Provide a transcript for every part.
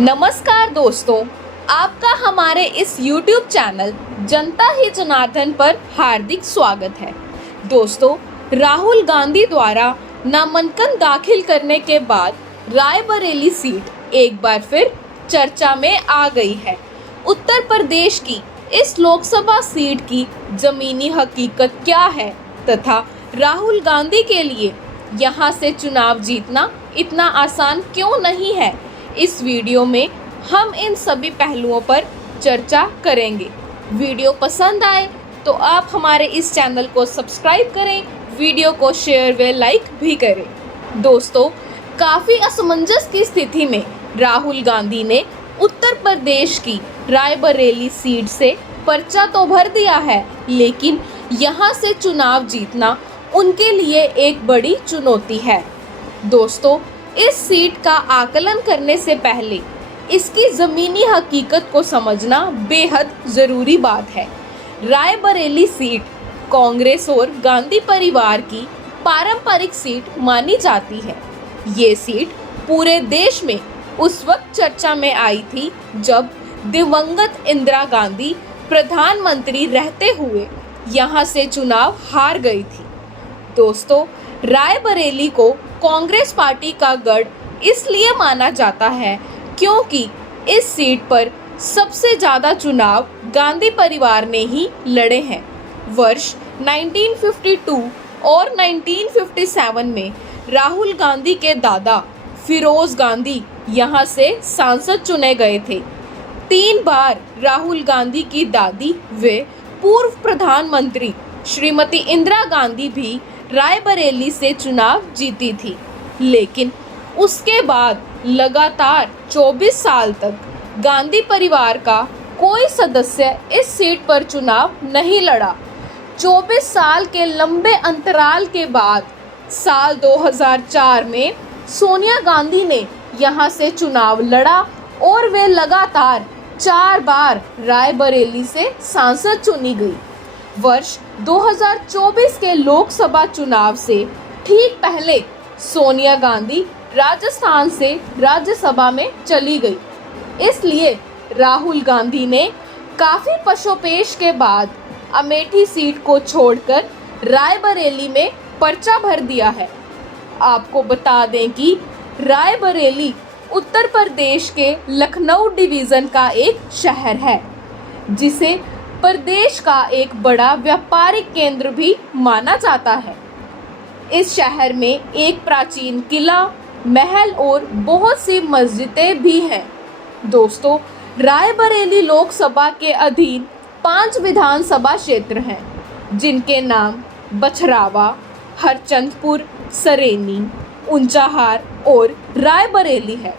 नमस्कार दोस्तों, आपका हमारे इस YouTube चैनल जनता ही जनार्दन पर हार्दिक स्वागत है। दोस्तों, राहुल गांधी द्वारा नामांकन दाखिल करने के बाद रायबरेली सीट एक बार फिर चर्चा में आ गई है। उत्तर प्रदेश की इस लोकसभा सीट की जमीनी हकीकत क्या है तथा राहुल गांधी के लिए यहां से चुनाव जीतना इतना आसान क्यों नहीं है, इस वीडियो में हम इन सभी पहलुओं पर चर्चा करेंगे। वीडियो पसंद आए तो आप हमारे इस चैनल को सब्सक्राइब करें, वीडियो को शेयर व लाइक भी करें। दोस्तों, काफ़ी असमंजस की स्थिति में राहुल गांधी ने उत्तर प्रदेश की रायबरेली सीट से पर्चा तो भर दिया है, लेकिन यहाँ से चुनाव जीतना उनके लिए एक बड़ी चुनौती है। दोस्तों, इस सीट का आकलन करने से पहले इसकी ज़मीनी हकीकत को समझना बेहद ज़रूरी बात है। रायबरेली सीट कांग्रेस और गांधी परिवार की पारंपरिक सीट मानी जाती है। ये सीट पूरे देश में उस वक्त चर्चा में आई थी जब दिवंगत इंदिरा गांधी प्रधानमंत्री रहते हुए यहाँ से चुनाव हार गई थी। दोस्तों, रायबरेली को कांग्रेस पार्टी का गढ़ इसलिए माना जाता है क्योंकि इस सीट पर सबसे ज़्यादा चुनाव गांधी परिवार ने ही लड़े हैं। वर्ष 1952 और 1957 में राहुल गांधी के दादा फिरोज गांधी यहाँ से सांसद चुने गए थे। 3 बार राहुल गांधी की दादी व पूर्व प्रधानमंत्री श्रीमती इंदिरा गांधी भी रायबरेली से चुनाव जीती थी, लेकिन उसके बाद लगातार 24 साल तक गांधी परिवार का कोई सदस्य इस सीट पर चुनाव नहीं लड़ा। 24 साल के लंबे अंतराल के बाद साल 2004 में सोनिया गांधी ने यहां से चुनाव लड़ा और वे लगातार 4 बार रायबरेली से सांसद चुनी गई। वर्ष 2024 के लोकसभा चुनाव से ठीक पहले सोनिया गांधी राजस्थान से राज्यसभा में चली गई। इसलिए राहुल गांधी ने काफ़ी पशोपेश के बाद अमेठी सीट को छोड़कर रायबरेली में पर्चा भर दिया है। आपको बता दें कि रायबरेली उत्तर प्रदेश के लखनऊ डिवीज़न का एक शहर है, जिसे प्रदेश का एक बड़ा व्यापारिक केंद्र भी माना जाता है। इस शहर में एक प्राचीन किला, महल और बहुत सी मस्जिदें भी हैं। दोस्तों, रायबरेली लोकसभा के अधीन 5 विधानसभा क्षेत्र हैं, जिनके नाम बछरावा, हरचंदपुर, सरेनी, ऊंचाहार और रायबरेली है।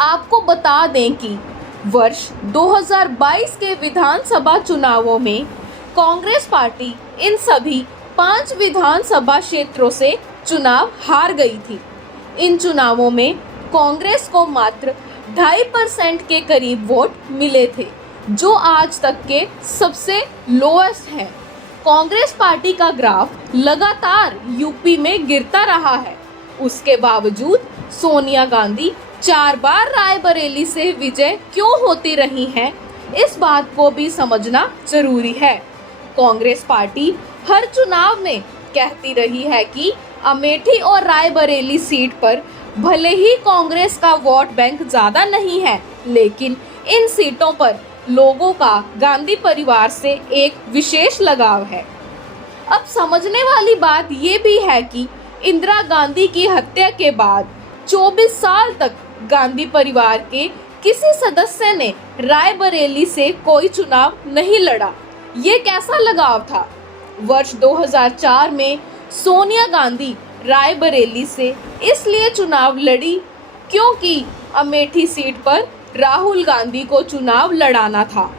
आपको बता दें कि वर्ष 2022 के विधानसभा चुनावों में कांग्रेस पार्टी इन सभी 5 विधानसभा क्षेत्रों से चुनाव हार गई थी। इन चुनावों में कांग्रेस को मात्र 2.5% के करीब वोट मिले थे, जो आज तक के सबसे लोएस्ट है। कांग्रेस पार्टी का ग्राफ लगातार यूपी में गिरता रहा है। उसके बावजूद सोनिया गांधी 4 बार रायबरेली से विजय क्यों होती रही हैं, इस बात को भी समझना जरूरी है। कांग्रेस पार्टी हर चुनाव में कहती रही है कि अमेठी और रायबरेली सीट पर भले ही कांग्रेस का वोट बैंक ज़्यादा नहीं है, लेकिन इन सीटों पर लोगों का गांधी परिवार से एक विशेष लगाव है। अब समझने वाली बात ये भी है कि इंदिरा गांधी की हत्या के बाद 24 साल तक गांधी परिवार के किसी सदस्य ने रायबरेली से कोई चुनाव नहीं लड़ा। ये कैसा लगाव था? वर्ष 2004 में सोनिया गांधी रायबरेली से इसलिए चुनाव लड़ी क्योंकि अमेठी सीट पर राहुल गांधी को चुनाव लड़ाना था।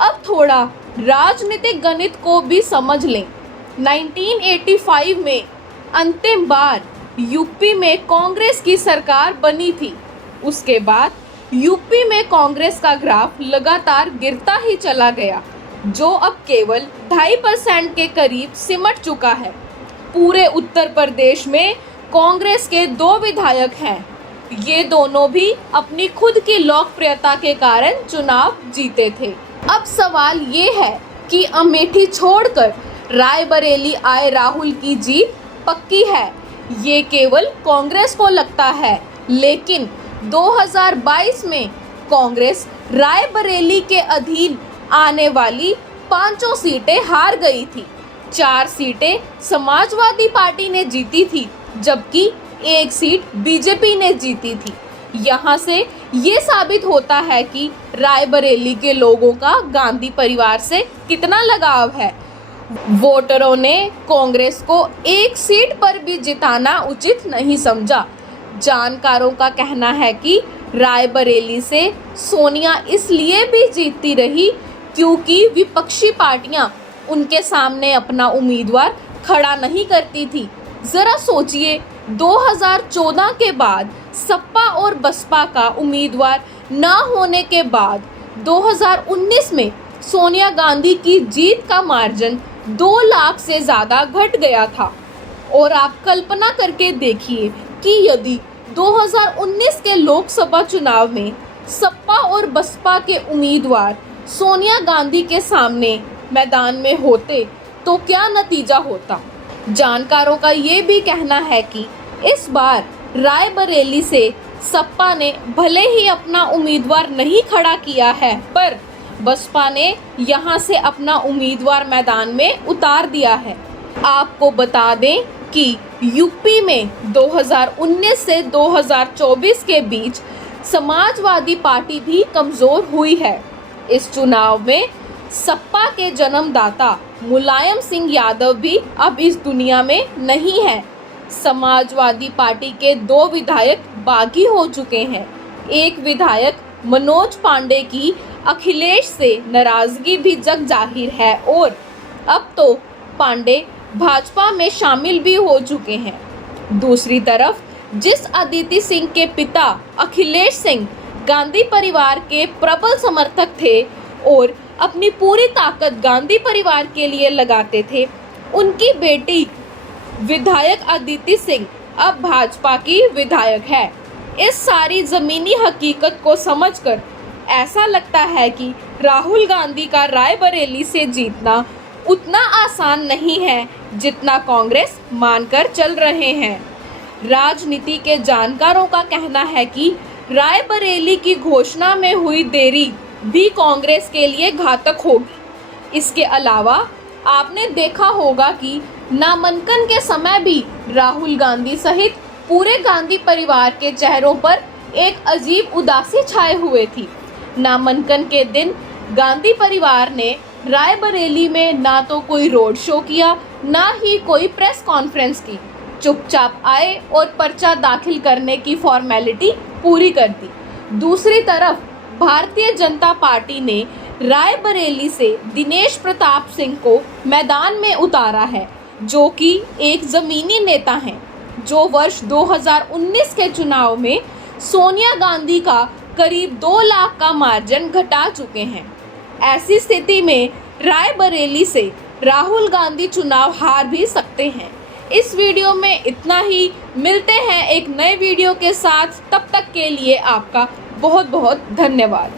अब थोड़ा राजनीतिक गणित को भी समझ लें। 1985 में अंतिम बार यूपी में कांग्रेस की सरकार बनी थी। उसके बाद यूपी में कांग्रेस का ग्राफ लगातार गिरता ही चला गया, जो अब केवल 2.5% के करीब सिमट चुका है। पूरे उत्तर प्रदेश में कांग्रेस के 2 विधायक हैं, ये दोनों भी अपनी खुद की लोकप्रियता के कारण चुनाव जीते थे। अब सवाल ये है कि अमेठी छोड़कर रायबरेली आए राहुल की जीत पक्की है, ये केवल कांग्रेस को लगता है, लेकिन 2022 में कांग्रेस रायबरेली के अधीन आने वाली 5 सीटें हार गई थी। 4 सीटें समाजवादी पार्टी ने जीती थी, जबकि 1 सीट बीजेपी ने जीती थी। यहाँ से ये साबित होता है कि रायबरेली के लोगों का गांधी परिवार से कितना लगाव है। वोटरों ने कांग्रेस को 1 सीट पर भी जिताना उचित नहीं समझा। जानकारों का कहना है कि रायबरेली से सोनिया इसलिए भी जीतती रही क्योंकि विपक्षी पार्टियां उनके सामने अपना उम्मीदवार खड़ा नहीं करती थी। जरा सोचिए, 2014 के बाद सपा और बसपा का उम्मीदवार न होने के बाद 2019 में सोनिया गांधी की जीत का मार्जिन 2 लाख से ज़्यादा घट गया था। और आप कल्पना करके देखिए कि यदि 2019 के लोकसभा चुनाव में सपा और बसपा के उम्मीदवार सोनिया गांधी के सामने मैदान में होते तो क्या नतीजा होता। जानकारों का ये भी कहना है कि इस बार रायबरेली से सपा ने भले ही अपना उम्मीदवार नहीं खड़ा किया है, पर बसपा ने यहां से अपना उम्मीदवार मैदान में उतार दिया है। आपको बता दें कि यूपी में 2019 से 2024 के बीच समाजवादी पार्टी भी कमज़ोर हुई है। इस चुनाव में सपा के जन्मदाता मुलायम सिंह यादव भी अब इस दुनिया में नहीं है। समाजवादी पार्टी के 2 विधायक बागी हो चुके हैं। एक विधायक मनोज पांडे की अखिलेश से नाराजगी भी जग जाहिर है और अब तो पांडे भाजपा में शामिल भी हो चुके हैं। दूसरी तरफ जिस अदिति सिंह के पिता अखिलेश सिंह गांधी परिवार के प्रबल समर्थक थे और अपनी पूरी ताकत गांधी परिवार के लिए लगाते थे, उनकी बेटी विधायक अदिति सिंह अब भाजपा की विधायक है। इस सारी ज़मीनी हकीकत को समझकर ऐसा लगता है कि राहुल गांधी का रायबरेली से जीतना उतना आसान नहीं है जितना कांग्रेस मानकर चल रहे हैं। राजनीति के जानकारों का कहना है कि रायबरेली की घोषणा में हुई देरी भी कांग्रेस के लिए घातक होगी। इसके अलावा आपने देखा होगा कि नामांकन के समय भी राहुल गांधी सहित पूरे गांधी परिवार के चेहरों पर एक अजीब उदासी छाए हुए थी। नामांकन के दिन गांधी परिवार ने रायबरेली में ना तो कोई रोड शो किया, ना ही कोई प्रेस कॉन्फ्रेंस की। चुपचाप आए और पर्चा दाखिल करने की फॉर्मेलिटी पूरी कर दी। दूसरी तरफ भारतीय जनता पार्टी ने रायबरेली से दिनेश प्रताप सिंह को मैदान में उतारा है, जो कि एक ज़मीनी नेता हैं, जो वर्ष 2019 के चुनाव में सोनिया गांधी का करीब 2 लाख का मार्जिन घटा चुके हैं। ऐसी स्थिति में रायबरेली से राहुल गांधी चुनाव हार भी सकते हैं। इस वीडियो में इतना ही। मिलते हैं एक नए वीडियो के साथ, तब तक के लिए आपका बहुत बहुत धन्यवाद।